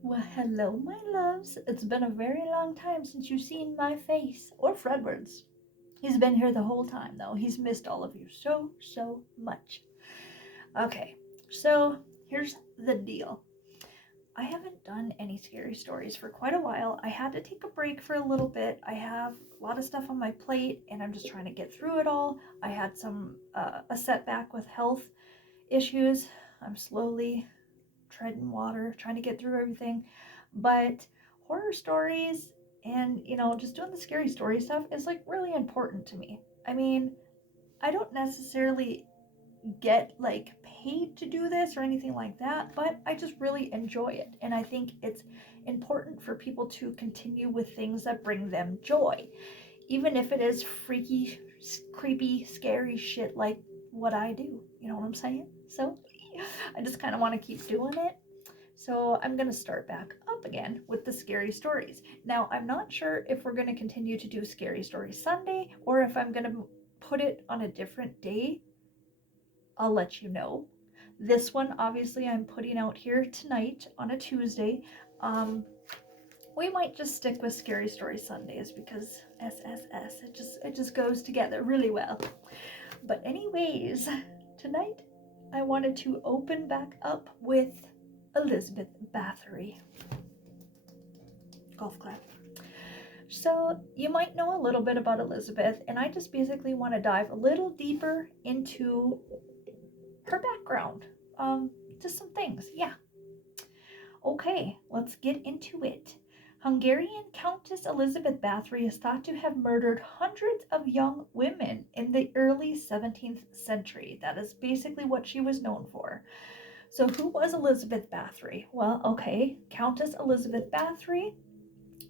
Well, hello, my loves. It's been a very long time since you've seen my face. Or Fredward's. He's been here the whole time, though. He's missed all of you so much. Okay, so here's the deal. I haven't done any scary stories for quite a while. I had to take a break for a little bit. I have a lot of stuff on my plate, and I'm just trying to get through it all. I had a setback with health issues. I'm slowly treading water, trying to get through everything. But horror stories and, just doing the scary story stuff is like really important to me. I mean, I don't necessarily get like paid to do this or anything like that, but I just really enjoy it. And I think it's important for people to continue with things that bring them joy, even if it is freaky, creepy, scary shit like what I do. You know what I'm saying? So I just kind of want to keep doing it. So I'm going to start back up again with the scary stories. Now, I'm not sure if we're going to continue to do Scary Story Sunday or if I'm going to put it on a different day. I'll let you know. This one, obviously, I'm putting out here tonight on a Tuesday. Um, we might just stick with Scary Story Sundays because SSS, it just goes together really well. But anyways, tonight I wanted to open back up with Elizabeth Bathory. Golf clap. So, you might know a little bit about Elizabeth, and I just basically want to dive a little deeper into her background. Um, just some things. Yeah. Okay, let's get into it. Hungarian Countess Elizabeth Bathory is thought to have murdered hundreds of young women in the early 17th century. That is basically what she was known for. So, who was Elizabeth Bathory? Well, okay, Countess Elizabeth Bathory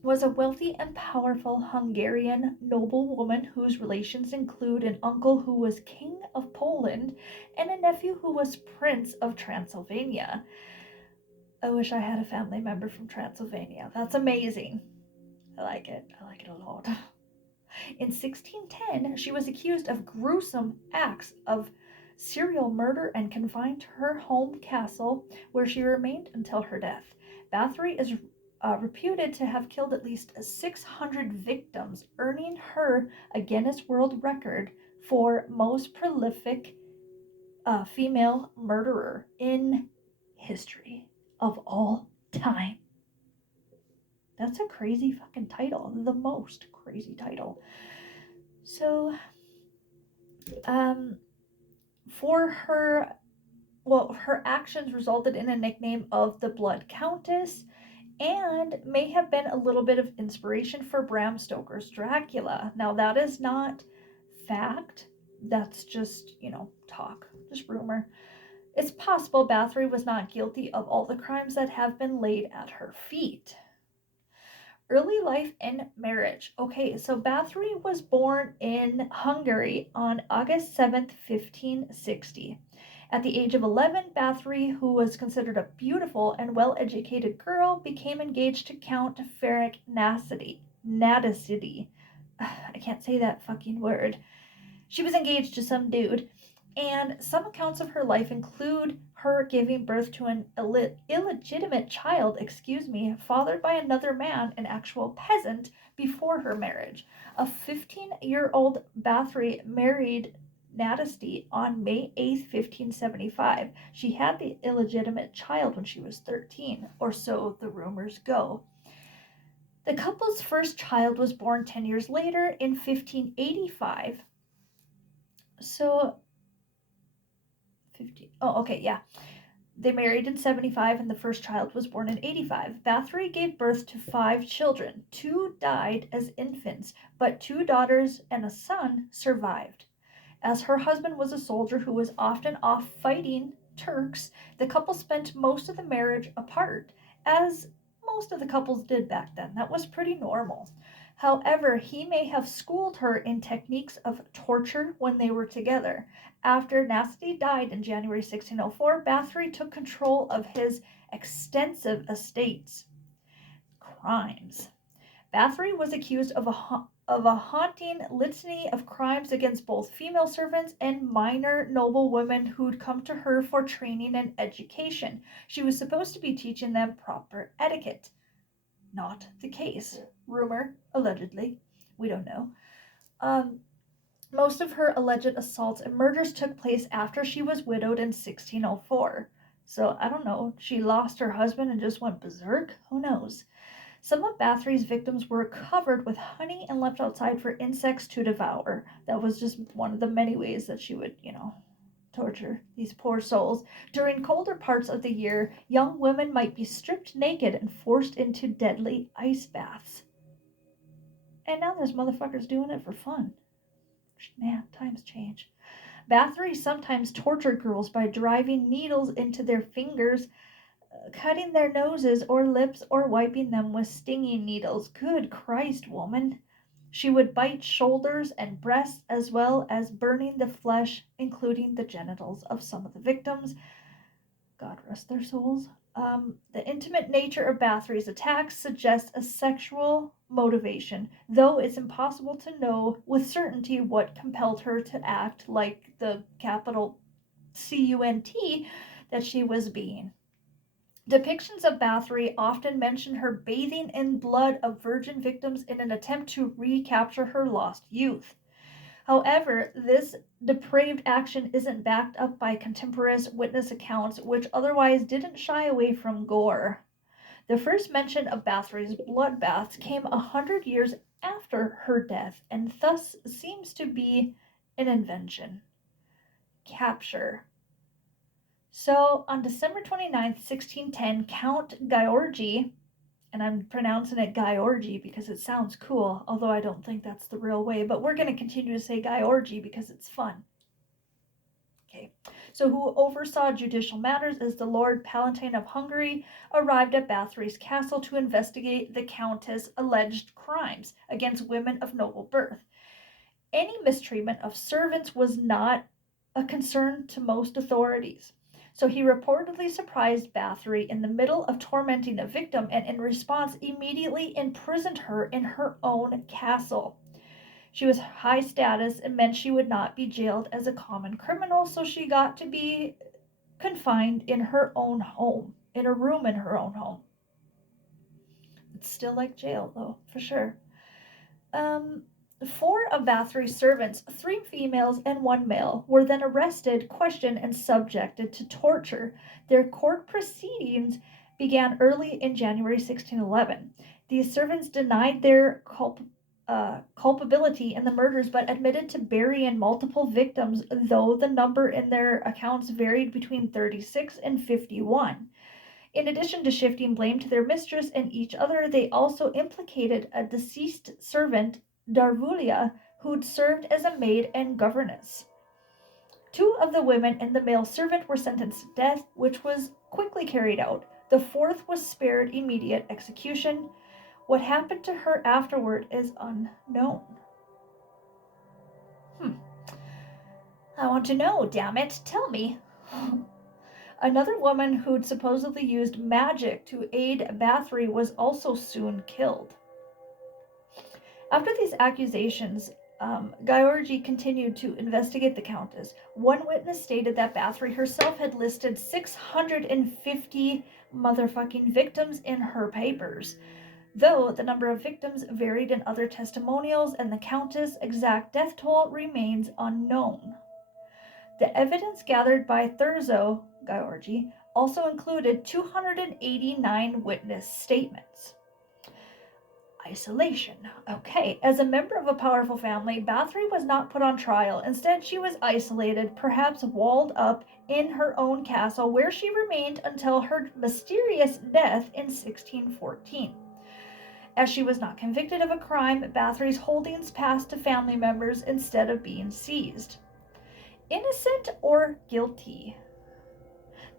was a wealthy and powerful Hungarian noblewoman whose relations include an uncle who was King of Poland and a nephew who was Prince of Transylvania. I wish I had a family member from Transylvania. That's amazing. I like it. I like it a lot. In 1610, she was accused of gruesome acts of serial murder and confined to her home castle, where she remained until her death. Bathory is reputed to have killed at least 600 victims, earning her a Guinness World Record for most prolific female murderer in history of all time. That's a crazy fucking title. The most crazy title. So, um, for her, well, her actions resulted in a nickname of the Blood Countess and may have been a little bit of inspiration for Bram Stoker's Dracula. Now, that is not fact. That's just, talk, just rumor. It's possible Bathory was not guilty of all the crimes that have been laid at her feet. Early life and marriage. Okay, so Bathory was born in Hungary on August 7th, 1560. At the age of 11, Bathory, who was considered a beautiful and well educated girl, became engaged to Count Ferenc Nacity. Nadicity. I can't say that fucking word. She was engaged to some dude, and some accounts of her life include her giving birth to an illegitimate child, fathered by another man, an actual peasant, before her marriage. A 15-year-old Bathory married Nadisty on May 8th, 1575. She had the illegitimate child when she was 13, or so the rumors go. The couple's first child was born 10 years later in 1585. So 50. Oh, okay, yeah. They married in 75 and the first child was born in 85. Bathory gave birth to 5 children. 2 died as infants, but 2 daughters and a son survived. As her husband was a soldier who was often off fighting Turks, the couple spent most of the marriage apart, as most of the couples did back then. That was pretty normal. However, he may have schooled her in techniques of torture when they were together. After Nasty died in January 1604, Bathory took control of his extensive estates. Crimes. Bathory was accused of of a haunting litany of crimes against both female servants and minor noble women who'd come to her for training and education. She was supposed to be teaching them proper etiquette. Not the case. Rumor, allegedly. We don't know. Um, Most of her alleged assaults and murders took place after she was widowed in 1604. So, I don't know, she lost her husband and just went berserk? Who knows? Some of Bathory's victims were covered with honey and left outside for insects to devour. That was just one of the many ways that she would, torture these poor souls. During colder parts of the year, young women might be stripped naked and forced into deadly ice baths. And now there's motherfuckers doing it for fun. Man, times change. Bathory sometimes tortured girls by driving needles into their fingers, cutting their noses or lips, or wiping them with stinging needles. Good Christ, woman. She would bite shoulders and breasts as well as burning the flesh, including the genitals of some of the victims. God rest their souls. The intimate nature of Bathory's attacks suggests a sexual motivation, though it's impossible to know with certainty what compelled her to act like the capital CUNT that she was being. Depictions of Bathory often mention her bathing in blood of virgin victims in an attempt to recapture her lost youth. However, this depraved action isn't backed up by contemporaneous witness accounts, which otherwise didn't shy away from gore. The first mention of Bathory's bloodbaths came 100 years after her death, and thus seems to be an invention. Capture. So, on December 29th, 1610, Count Georgi, and I'm pronouncing it Georgi because it sounds cool, although I don't think that's the real way, but we're going to continue to say Georgi because it's fun. Okay, so who oversaw judicial matters as the Lord Palatine of Hungary, arrived at Bathory's castle to investigate the Countess' alleged crimes against women of noble birth. Any mistreatment of servants was not a concern to most authorities. So he reportedly surprised Bathory in the middle of tormenting a victim and in response immediately imprisoned her in her own castle. She was high status and meant she would not be jailed as a common criminal, so she got to be confined in her own home, in a room in her own home. It's still like jail, though, for sure. 4 of Bathory's servants, 3 females and 1 male, were then arrested, questioned, and subjected to torture. Their court proceedings began early in January 1611. These servants denied their culpability in the murders, but admitted to burying multiple victims, though the number in their accounts varied between 36 and 51. In addition to shifting blame to their mistress and each other, they also implicated a deceased servant, Darvulia, who'd served as a maid and governess. 2 of the women and the male servant were sentenced to death, which was quickly carried out. The 4th was spared immediate execution. What happened to her afterward is unknown. I want to know, damn it, tell me. Another woman who'd supposedly used magic to aid Bathory was also soon killed. After these accusations, Georgi continued to investigate the Countess. One witness stated that Bathory herself had listed 650 motherfucking victims in her papers, though the number of victims varied in other testimonials and the Countess' exact death toll remains unknown. The evidence gathered by Thurzo, Georgi, also included 289 witness statements. Isolation. Okay, as a member of a powerful family, Bathory was not put on trial. Instead, she was isolated, perhaps walled up in her own castle, where she remained until her mysterious death in 1614. As she was not convicted of a crime, Bathory's holdings passed to family members instead of being seized. Innocent or guilty?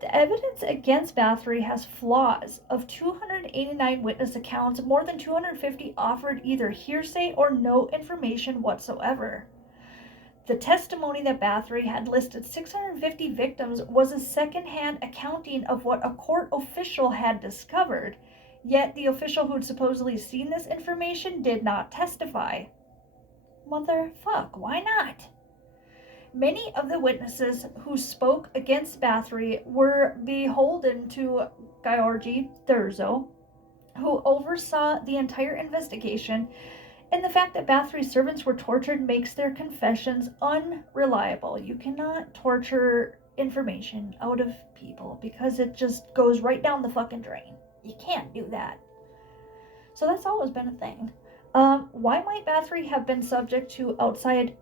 The evidence against Bathory has flaws. Of 289 witness accounts, more than 250 offered either hearsay or no information whatsoever. The testimony that Bathory had listed 650 victims was a second-hand accounting of what a court official had discovered, yet the official who'd supposedly seen this information did not testify. Motherfuck, why not? Many of the witnesses who spoke against Bathory were beholden to Georgi Thurzo, who oversaw the entire investigation, and the fact that Bathory's servants were tortured makes their confessions unreliable. You cannot torture information out of people because it just goes right down the fucking drain. You can't do that. So that's always been a thing. Why might Bathory have been subject to outside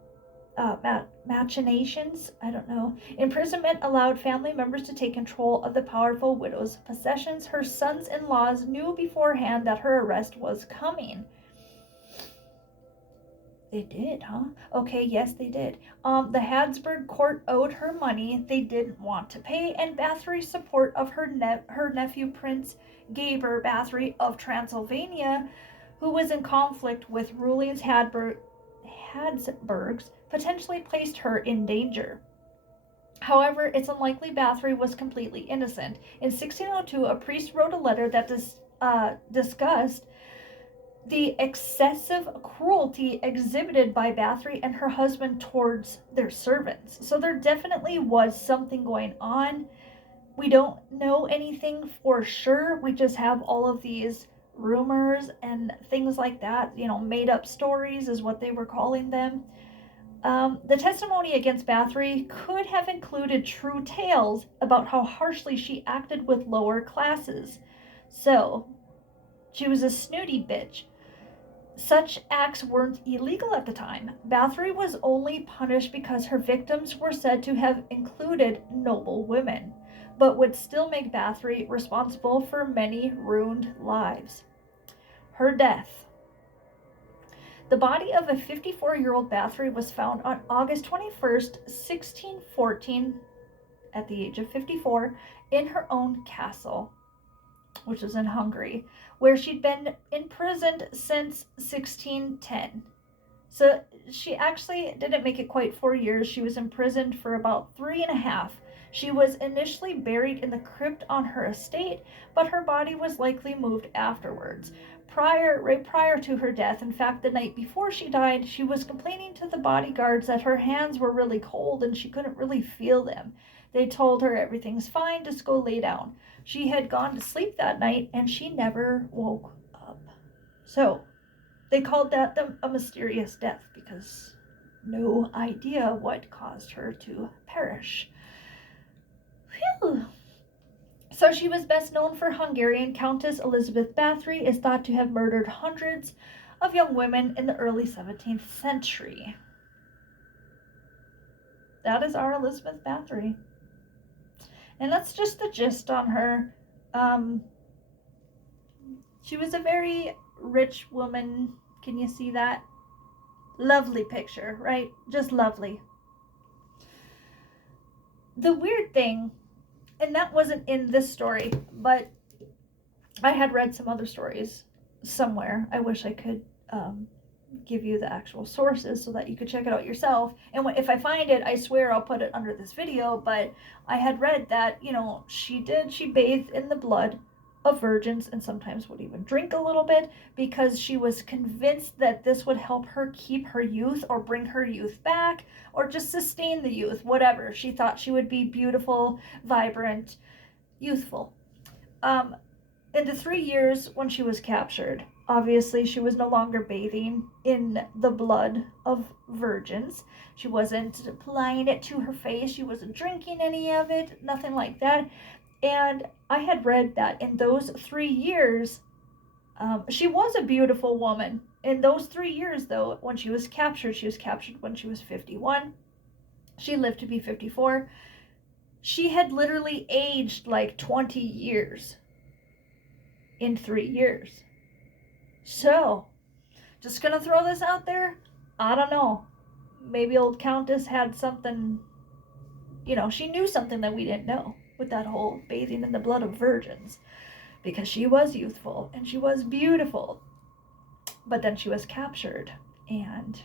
machinations? I don't know. Imprisonment allowed family members to take control of the powerful widow's possessions. Her sons-in-laws knew beforehand that her arrest was coming. They did, huh? Okay, yes, they did. The Habsburg court owed her money they didn't want to pay, and Bathory's support of her nephew Prince Gaber Bathory of Transylvania, who was in conflict with ruling Habsburgs, potentially placed her in danger. However, it's unlikely Bathory was completely innocent. In 1602, a priest wrote a letter that discussed the excessive cruelty exhibited by Bathory and her husband towards their servants. So there definitely was something going on. We don't know anything for sure. We just have all of these rumors and things like that. Made up stories is what they were calling them. The testimony against Bathory could have included true tales about how harshly she acted with lower classes. So, she was a snooty bitch. Such acts weren't illegal at the time. Bathory was only punished because her victims were said to have included noble women, but would still make Bathory responsible for many ruined lives. Her death. The body of a 54-year-old Bathory was found on August 21st, 1614, at the age of 54, in her own castle, which was in Hungary, where she'd been imprisoned since 1610. So she actually didn't make it quite 4 years. She was imprisoned for about 3.5. She was initially buried in the crypt on her estate, but her body was likely moved afterwards. Right prior to her death, in fact, the night before she died, she was complaining to the bodyguards that her hands were really cold and she couldn't really feel them. They told her everything's fine, just go lay down. She had gone to sleep that night and she never woke up. So they called that a mysterious death because no idea what caused her to perish. Whew. So she was best known for Hungarian Countess Elizabeth Bathory is thought to have murdered hundreds of young women in the early 17th century. That is our Elizabeth Bathory. And that's just the gist on her. She was a very rich woman. Can you see that? Lovely picture, right? Just lovely. The weird thing, and that wasn't in this story, but I had read some other stories somewhere. I wish I could give you the actual sources so that you could check it out yourself. And if I find it, I swear I'll put it under this video. But I had read that, she bathed in the blood of virgins and sometimes would even drink a little bit because she was convinced that this would help her keep her youth or bring her youth back or just sustain the youth, whatever. She thought she would be beautiful, vibrant, youthful. In the 3 years when she was captured, obviously she was no longer bathing in the blood of virgins. She wasn't applying it to her face. She wasn't drinking any of it, nothing like that. And I had read that in those 3 years, she was a beautiful woman. In those 3 years, though, when she was captured when she was 51. She lived to be 54. She had literally aged like 20 years in 3 years. So, just gonna throw this out there. I don't know. Maybe old Countess had something, she knew something that we didn't know with that whole bathing in the blood of virgins. Because she was youthful and she was beautiful. But then she was captured. And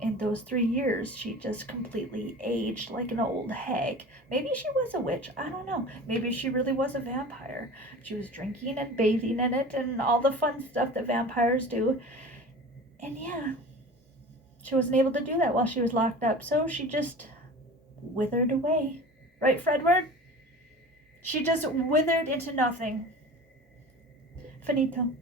in those 3 years, she just completely aged like an old hag. Maybe she was a witch. I don't know. Maybe she really was a vampire. She was drinking and bathing in it and all the fun stuff that vampires do. And yeah, she wasn't able to do that while she was locked up. So she just withered away. Right, Fredward? She just withered into nothing. Finito.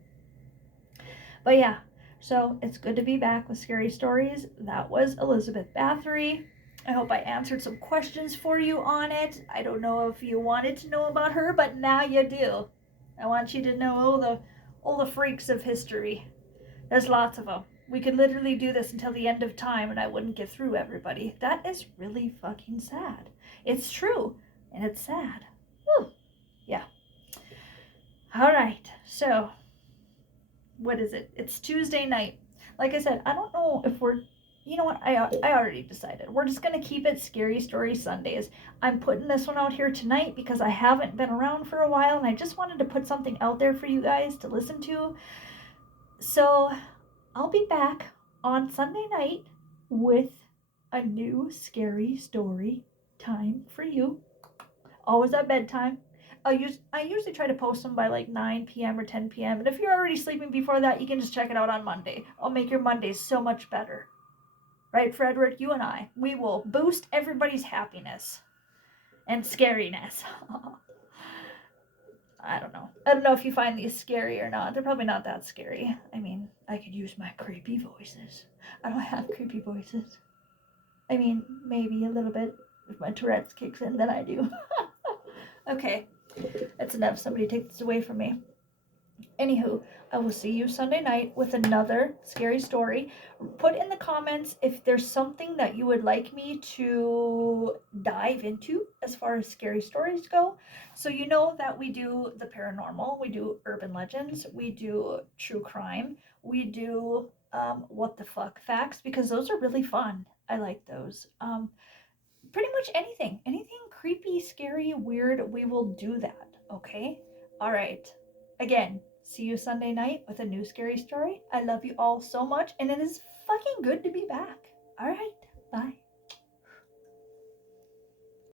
But yeah, so it's good to be back with Scary Stories. That was Elizabeth Bathory. I hope I answered some questions for you on it. I don't know if you wanted to know about her, but now you do. I want you to know all the freaks of history. There's lots of them. We could literally do this until the end of time and I wouldn't get through everybody. That is really fucking sad. It's true, and it's sad. Whew. Yeah. All right, so what is it? It's Tuesday night. Like I said, I don't know if we're, you know what? I already decided. We're just going to keep it Scary Story Sundays. I'm putting this one out here tonight because I haven't been around for a while and I just wanted to put something out there for you guys to listen to. So I'll be back on Sunday night with a new scary story time for you. Always at bedtime. I usually try to post them by like 9 p.m. or 10 p.m. And if you're already sleeping before that, you can just check it out on Monday. I'll make your Mondays so much better. Right, Frederick? You and I. We will boost everybody's happiness and scariness. I don't know. I don't know if you find these scary or not. They're probably not that scary. I mean, I could use my creepy voices. I don't have creepy voices. I mean, maybe a little bit. If my Tourette's kicks in, then I do. Okay. That's enough. Somebody take this away from me. Anywho, I will see you Sunday night with another scary story. Put in the comments if there's something that you would like me to dive into as far as scary stories go. So you know that we do the paranormal, we do urban legends, we do true crime, we do what the fuck facts, because those are really fun. I like those. Pretty much anything creepy, scary, weird, we will do that. Okay? All right. Again, see you Sunday night with a new scary story. I love you all so much, and it is fucking good to be back. All right. Bye.